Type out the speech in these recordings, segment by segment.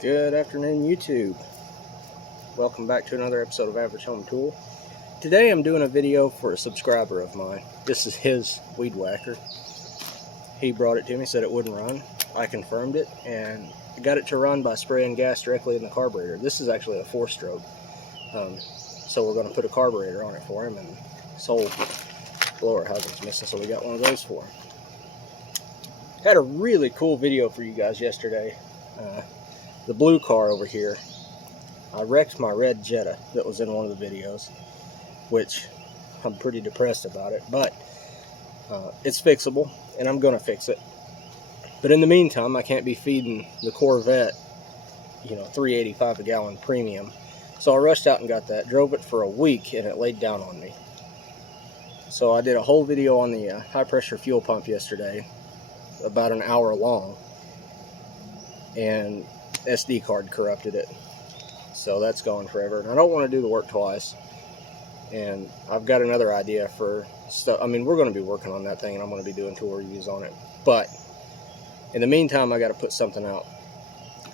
Good afternoon, YouTube. Welcome back to another episode of Average Home Tool. Today I'm doing a video for a subscriber of mine. This is his weed whacker. He brought it to me, said it wouldn't run. I confirmed it and got it to run by spraying gas directly in the carburetor. This is actually a 4-stroke. So we're going to put a carburetor on it for him, and this whole blower housing's missing, so we got one of those for him. Had a really cool video for you guys yesterday. The blue car over here, I wrecked my red Jetta that was in one of the videos, which I'm pretty depressed about it, but it's fixable, and I'm going to fix it. But in the meantime, I can't be feeding the Corvette, $3.85 a gallon premium. So I rushed out and got that, drove it for a week, and it laid down on me. So I did a whole video on the high-pressure fuel pump yesterday, about an hour long, and SD card corrupted it. So that's gone forever, and I don't want to do the work twice. And I've got another idea for stuff. I mean, we're going to be working on that thing, and I'm going to be doing tool reviews on it. But in the meantime, I got to put something out.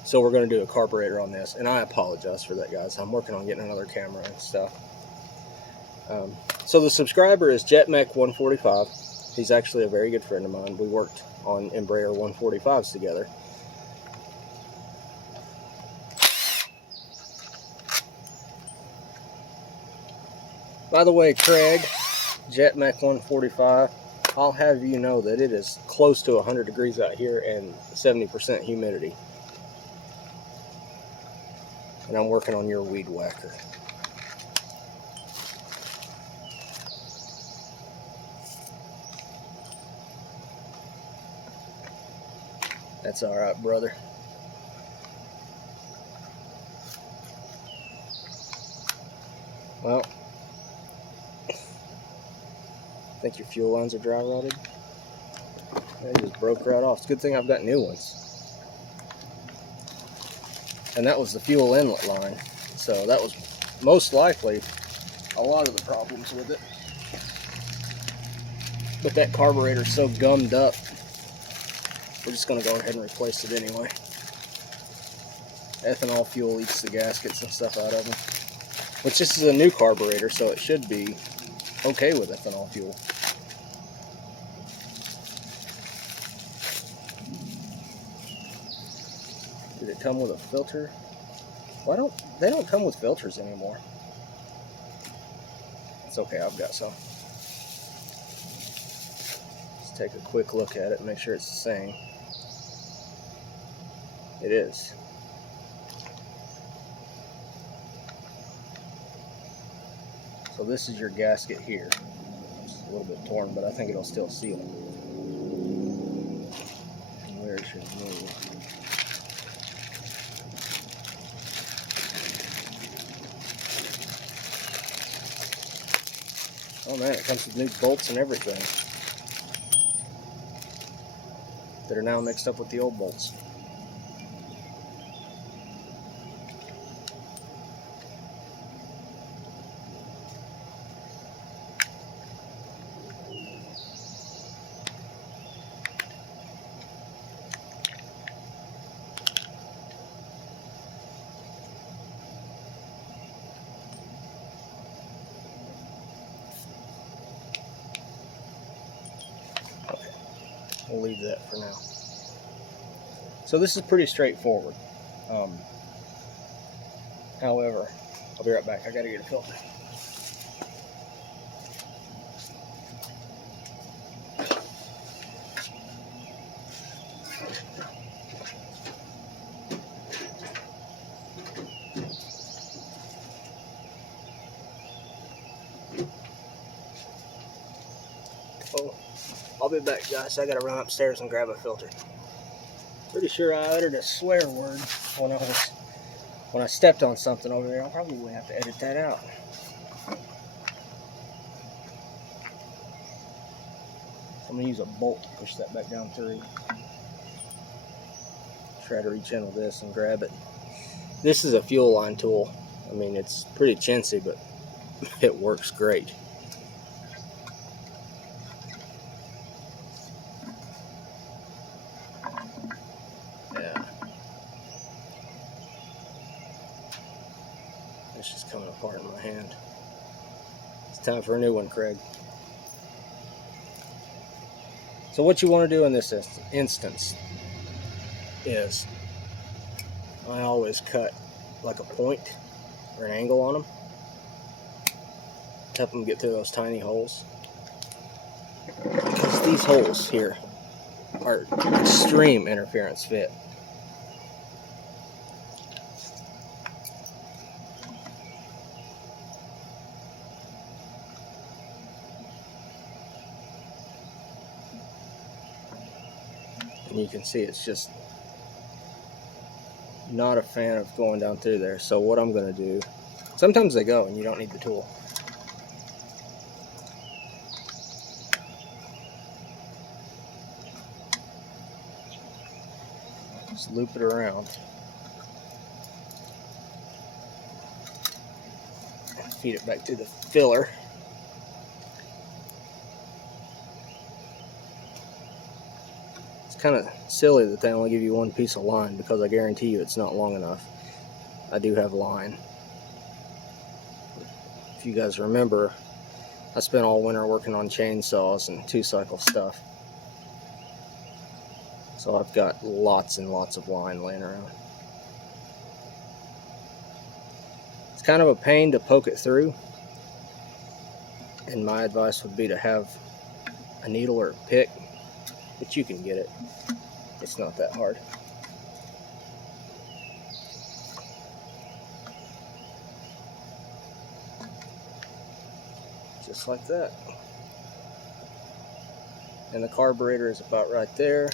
So we're going to do a carburetor on this, and I apologize for that, guys. I'm working on getting another camera and stuff. So the subscriber is JetMech145. He's actually a very good friend of mine. We worked on Embraer 145s together. By the way, Craig, JetMech145, I'll have you know that it is close to 100 degrees out here and 70% humidity. And I'm working on your weed whacker. That's alright, brother. Well, I think your fuel lines are dry rotted. They just broke right off. It's a good thing I've got new ones. And that was the fuel inlet line. So that was most likely a lot of the problems with it. But that carburetor's so gummed up, we're just going to go ahead and replace it anyway. Ethanol fuel eats the gaskets and stuff out of them. Which this is a new carburetor, so it should be okay with ethanol fuel. Did it come with a filter? They don't come with filters anymore. It's okay, I've got some. Let's take a quick look at it and make sure it's the same. It is. So this is your gasket here. It's a little bit torn, but I think it'll still seal. Where's your new? Oh man, it comes with new bolts and everything that are now mixed up with the old bolts. We'll leave that for now. So this is pretty straightforward. However, I'll be right back. I gotta get a filter. Oh, I'll be back, guys. I gotta run upstairs and grab a filter. Pretty sure I uttered a swear word when I stepped on something over there. I'll probably have to edit that out. I'm gonna use a bolt to push that back down through. Try to reach in with this and grab it. This is a fuel line tool. I mean, it's pretty chintzy, but it works great. Yeah. It's just coming apart in my hand. It's time for a new one, Craig. So what you want to do in this instance is I always cut like a point or an angle on them. Help them get through those tiny holes. Because these holes here are extreme interference fit. And you can see it's just not a fan of going down through there. So what I'm going to do, sometimes they go and you don't need the tool. Just loop it around and feed it back to the filler. It's kind of silly that they only give you one piece of line, because I guarantee you it's not long enough. I do have line. If you guys remember, I spent all winter working on chainsaws and 2-cycle stuff. So I've got lots and lots of line laying around. It's kind of a pain to poke it through, and my advice would be to have a needle or a pick, but you can get it. It's not that hard. Just like that. And the carburetor is about right there.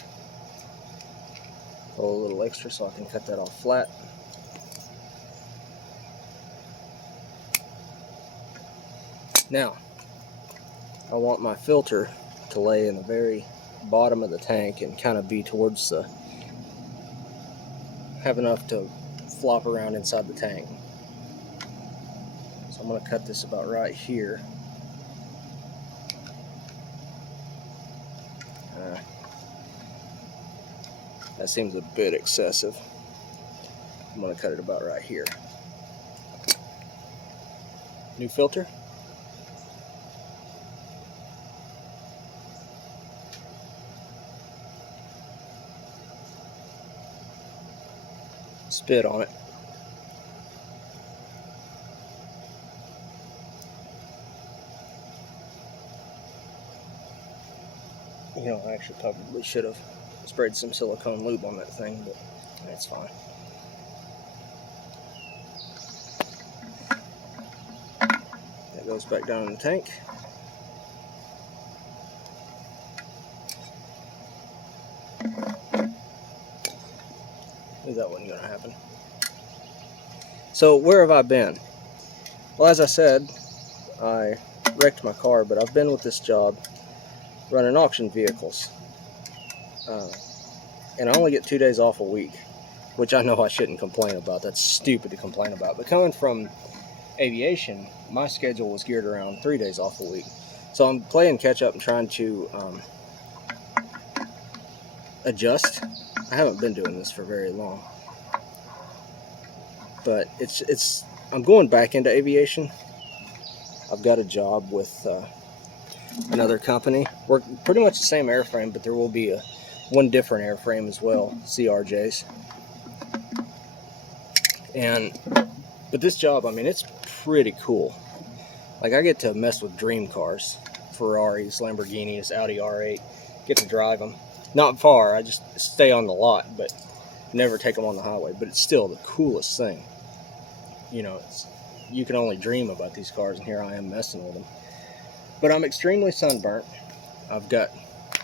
Pull a little extra so I can cut that off flat. Now, I want my filter to lay in the very bottom of the tank and kind of be towards the, have enough to flop around inside the tank. So I'm going to cut this about right here. That seems a bit excessive. I'm going to cut it about right here. New filter. Spit on it. You know, I actually probably should have sprayed some silicone lube on that thing, but that's fine. That goes back down in the tank. Knew that wasn't going to happen. So where have I been? Well, as I said, I wrecked my car, but I've been with this job running auction vehicles. And I only get 2 days off a week, which I know I shouldn't complain about. That's stupid to complain about. But coming from aviation, my schedule was geared around 3 days off a week. So I'm playing catch up and trying to adjust. I haven't been doing this for very long, but I'm going back into aviation. I've got a job with another company. We're pretty much the same airframe, but there will be one different airframe as well, CRJs. But this job, I mean, it's pretty cool. Like, I get to mess with dream cars, Ferraris, Lamborghinis, Audi R8. Get to drive them. Not far, I just stay on the lot, but never take them on the highway. But it's still the coolest thing. You know, you can only dream about these cars, and here I am messing with them. But I'm extremely sunburnt. I've got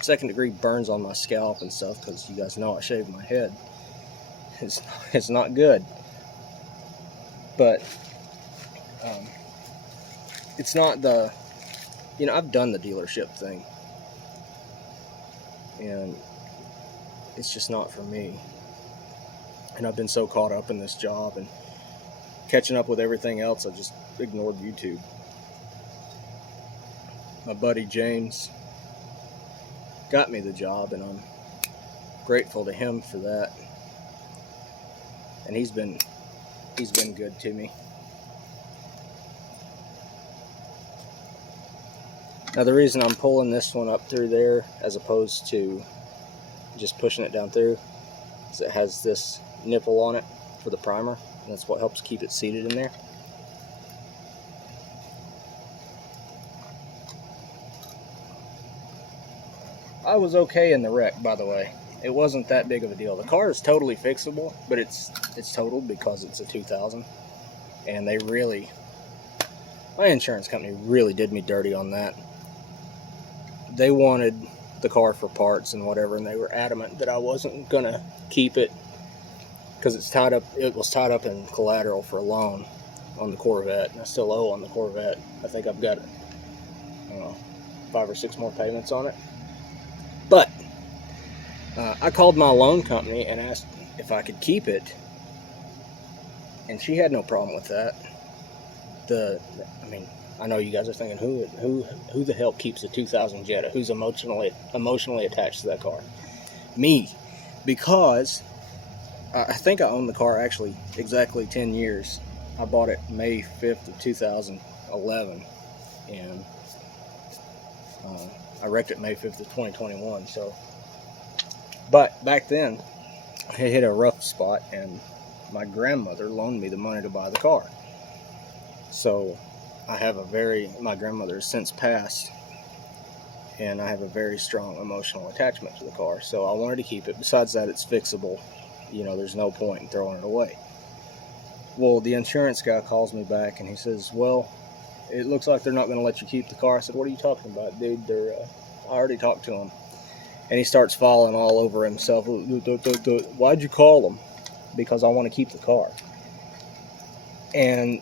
second-degree burns on my scalp and stuff, because you guys know I shave my head. It's not good. But it's not the, you know, I've done the dealership thing, and it's just not for me. And I've been so caught up in this job and catching up with everything else, I just ignored YouTube. My buddy James got me the job, and I'm grateful to him for that. And he's been good to me. Now the reason I'm pulling this one up through there as opposed to just pushing it down through is it has this nipple on it for the primer, and that's what helps keep it seated in there. I was okay in the wreck, by the way. It wasn't that big of a deal. The car is totally fixable, but it's totaled because it's a 2000. And they really, my insurance company really did me dirty on that. They wanted the car for parts and whatever, and they were adamant that I wasn't gonna keep it because it's tied up. It was tied up in collateral for a loan on the Corvette, and I still owe on the Corvette. I think I've got, I don't know, 5 or 6 more payments on it. But I called my loan company and asked if I could keep it, and she had no problem with that. I mean, I know you guys are thinking, who the hell keeps a 2000 Jetta? Who's emotionally attached to that car? Me, because I think I own the car actually exactly 10 years. I bought it May 5th of 2011, and I wrecked it May 5th of 2021. So, but back then, I hit a rough spot, and my grandmother loaned me the money to buy the car. So I have my grandmother has since passed, and I have a very strong emotional attachment to the car. So I wanted to keep it. Besides that, it's fixable. You know, there's no point in throwing it away. Well, the insurance guy calls me back, and he says, well, it looks like they're not going to let you keep the car. I said, what are you talking about, dude? I already talked to him. And he starts falling all over himself. Why'd you call him? Because I want to keep the car. And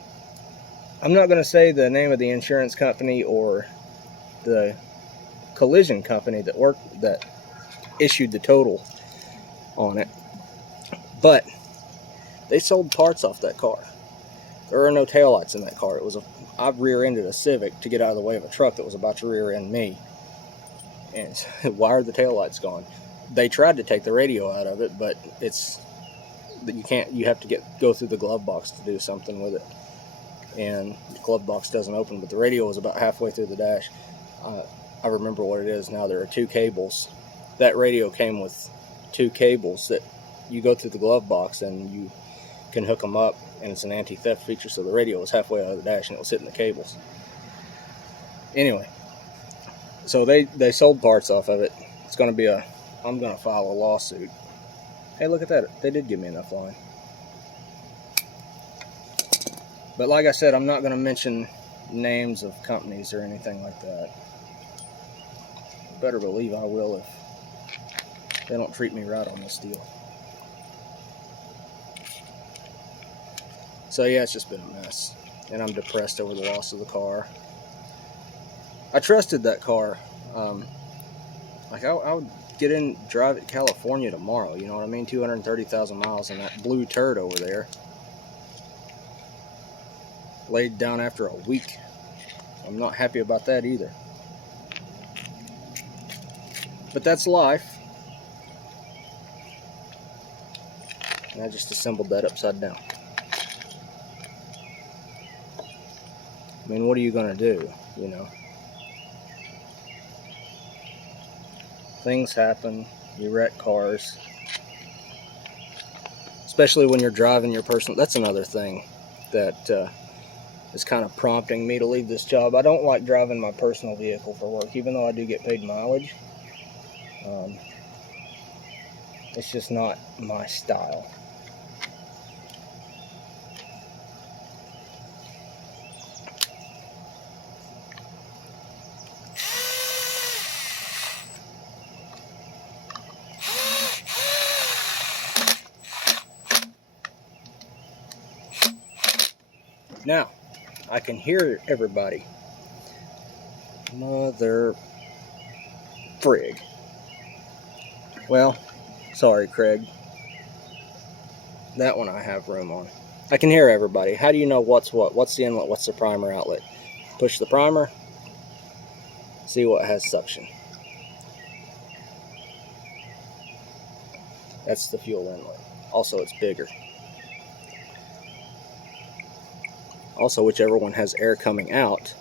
I'm not going to say the name of the insurance company or the collision company that issued the total on it, but they sold parts off that car. There were no taillights in that car. I rear-ended a Civic to get out of the way of a truck that was about to rear-end me. And why are the taillights gone? They tried to take the radio out of it, but you have to go through the glove box to do something with it. And the glove box doesn't open, but the radio was about halfway through the dash. I remember what it is now. There are 2 cables. That radio came with 2 cables that you go through the glove box and you can hook them up, and it's an anti-theft feature, so the radio was halfway out of the dash and it was hitting the cables. Anyway, so they sold parts off of it. It's going to be I'm going to file a lawsuit. Hey, look at that. They did give me enough line. But like I said, I'm not going to mention names of companies or anything like that. You better believe I will if they don't treat me right on this deal. So yeah, it's just been a mess. And I'm depressed over the loss of the car. I trusted that car. I would get in, drive it to California tomorrow. You know what I mean? 230,000 miles, and that blue turd over there laid down after a week. I'm not happy about that either. But that's life. And I just assembled that upside down. I mean, what are you going to do, you know? Things happen. You wreck cars. Especially when you're driving your personal... That's another thing that is kind of prompting me to leave this job. I don't like driving my personal vehicle for work, even though I do get paid mileage. It's just not my style. Now, I can hear everybody. Mother frig. Well, sorry, Craig. That one I have room on. I can hear everybody. How do you know what's what? What's the inlet? What's the primer outlet? Push the primer. See what has suction. That's the fuel inlet. Also, it's bigger. Also, whichever one has air coming out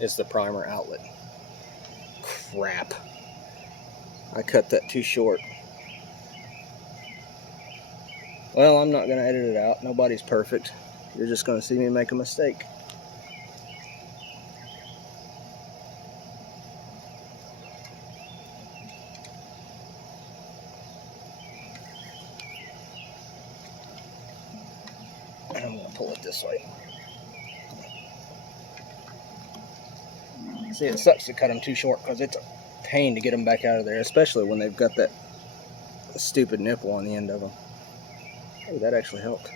is the primer outlet. Crap. I cut that too short. Well, I'm not going to edit it out. Nobody's perfect. You're just going to see me make a mistake. And I'm going to pull it this way. See, it sucks to cut them too short because it's a pain to get them back out of there, especially when they've got that stupid nipple on the end of them. Oh, that actually helped.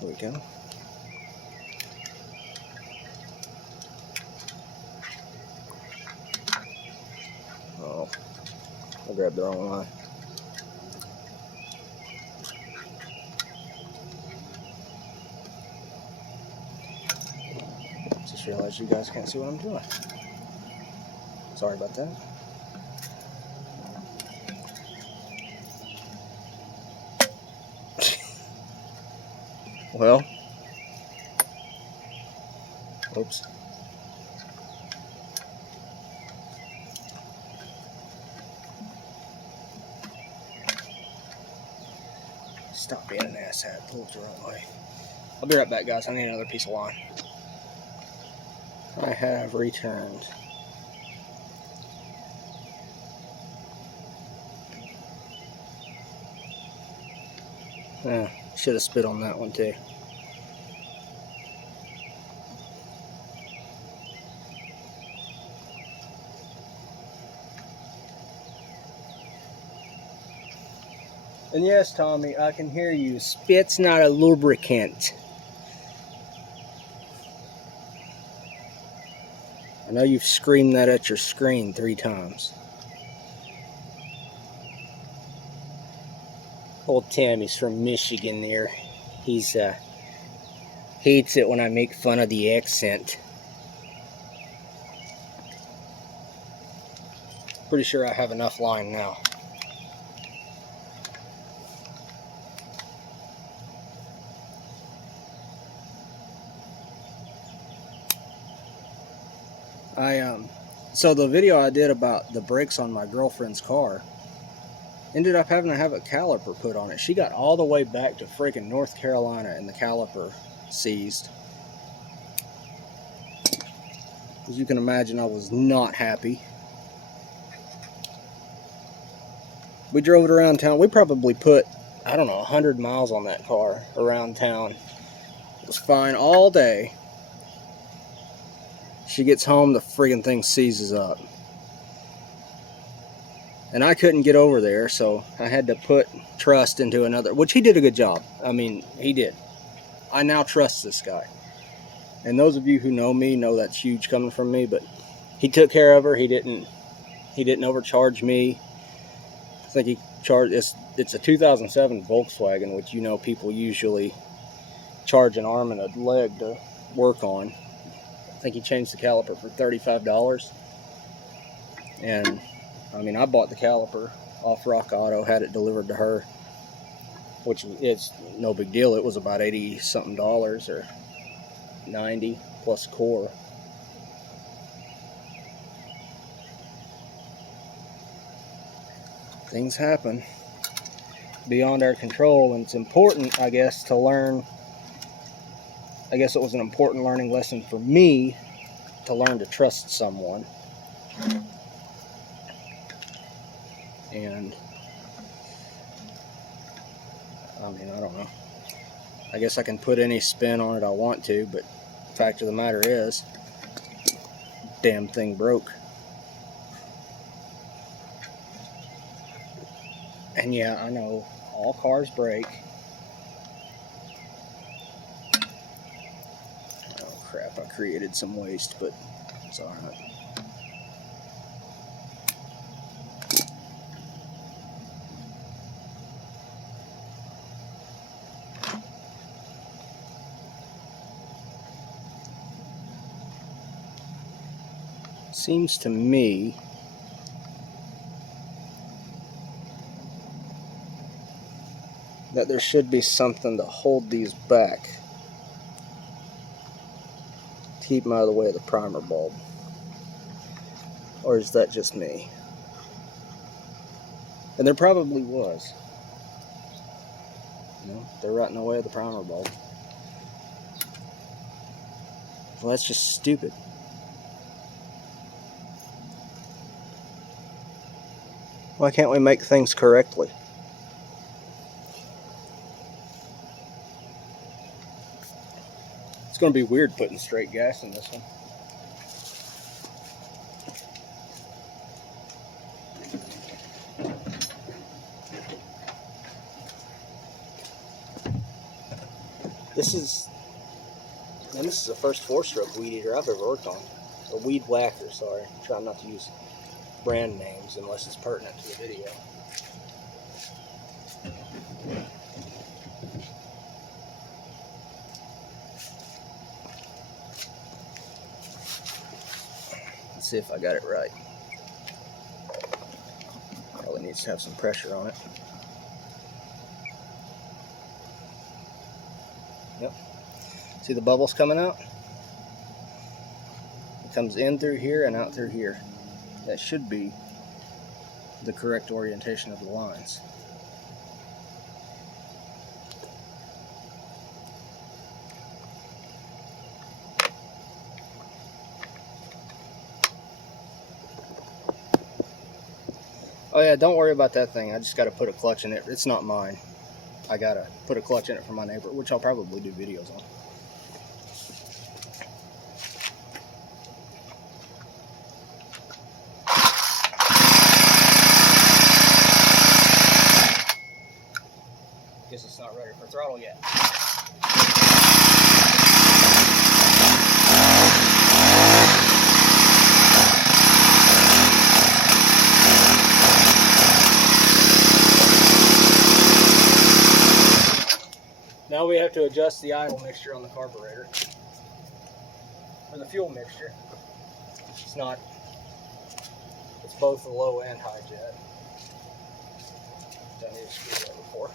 There we go. Oh, I grabbed the wrong line. Just realized you guys can't see what I'm doing. Sorry about that. Well, oops. Stop being an asshat. Pull it the wrong way. I'll be right back, guys. I need another piece of line. I have returned. Should have spit on that one too. And yes, Tommy, I can hear you. Spit's not a lubricant. I know you've screamed that at your screen 3 times. Old Tammy's from Michigan there. He's hates it when I make fun of the accent. Pretty sure I have enough line now. So the video I did about the brakes on my girlfriend's car ended up having to have a caliper put on it. She got all the way back to freaking North Carolina and the caliper seized. As you can imagine, I was not happy. We drove it around town. We probably put, I don't know, 100 miles on that car around town. It was fine all day. She gets home, the friggin' thing seizes up. And I couldn't get over there, so I had to put trust into another, which he did a good job. I mean, he did. I now trust this guy. And those of you who know me know that's huge coming from me, but he took care of her. He didn't overcharge me. I think he charged, it's a 2007 Volkswagen, which you know people usually charge an arm and a leg to work on. I think he changed the caliper for $35. And I mean, I bought the caliper off Rock Auto, had it delivered to her, which it's no big deal. It was about $80 something or $90 plus core. Things happen beyond our control, and it's important, I guess, to learn. I guess it was an important learning lesson for me to learn to trust someone. And I mean, I don't know. I guess I can put any spin on it I want to, but the fact of the matter is, damn thing broke. And yeah, I know, all cars break. Oh crap, I created some waste, but it's alright. Seems to me that there should be something to hold these back. keep them out of the way of the primer bulb. Or is that just me? And there probably was. You know, they're right in the way of the primer bulb. Well, that's just stupid. Why can't we make things correctly? It's going to be weird putting straight gas in this one. This is the first 4-stroke weed eater I've ever worked on. A weed whacker, sorry. I'm trying not to use brand names unless it's pertinent to the video. Let's see if I got it right. Probably needs to have some pressure on it. Yep. See the bubbles coming out? It comes in through here and out through here. That should be the correct orientation of the lines. Oh yeah, don't worry about that thing. I just got to put a clutch in it. It's not mine. I got to put a clutch in it for my neighbor, which I'll probably do videos on. Guess it's not ready for throttle yet. Now we have to adjust the idle mixture on the carburetor, or the fuel mixture. It's both the low and high jet. Don't need a screwdriver for.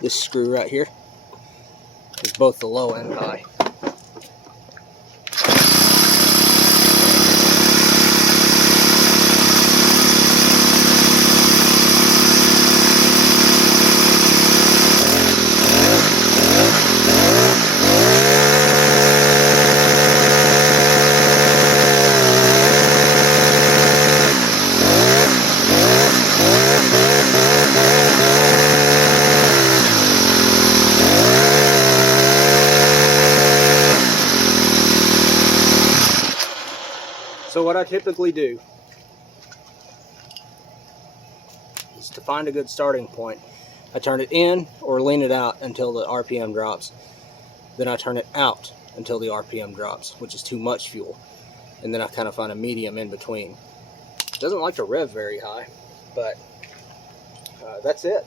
This screw right here is both the low and high. So what I typically do is to find a good starting point. I turn it in or lean it out until the RPM drops. Then I turn it out until the RPM drops, which is too much fuel. And then I kind of find a medium in between. It doesn't like to rev very high, but that's it.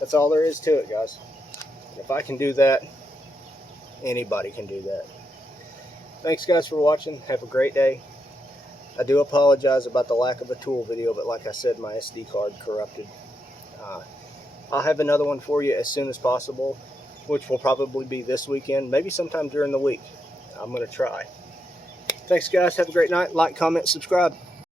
That's all there is to it, guys. If I can do that, anybody can do that. Thanks guys for watching. Have a great day. I do apologize about the lack of a tool video, but like I said, my SD card corrupted. I'll have another one for you as soon as possible, which will probably be this weekend, maybe sometime during the week. I'm going to try. Thanks guys. Have a great night. Like, comment, subscribe.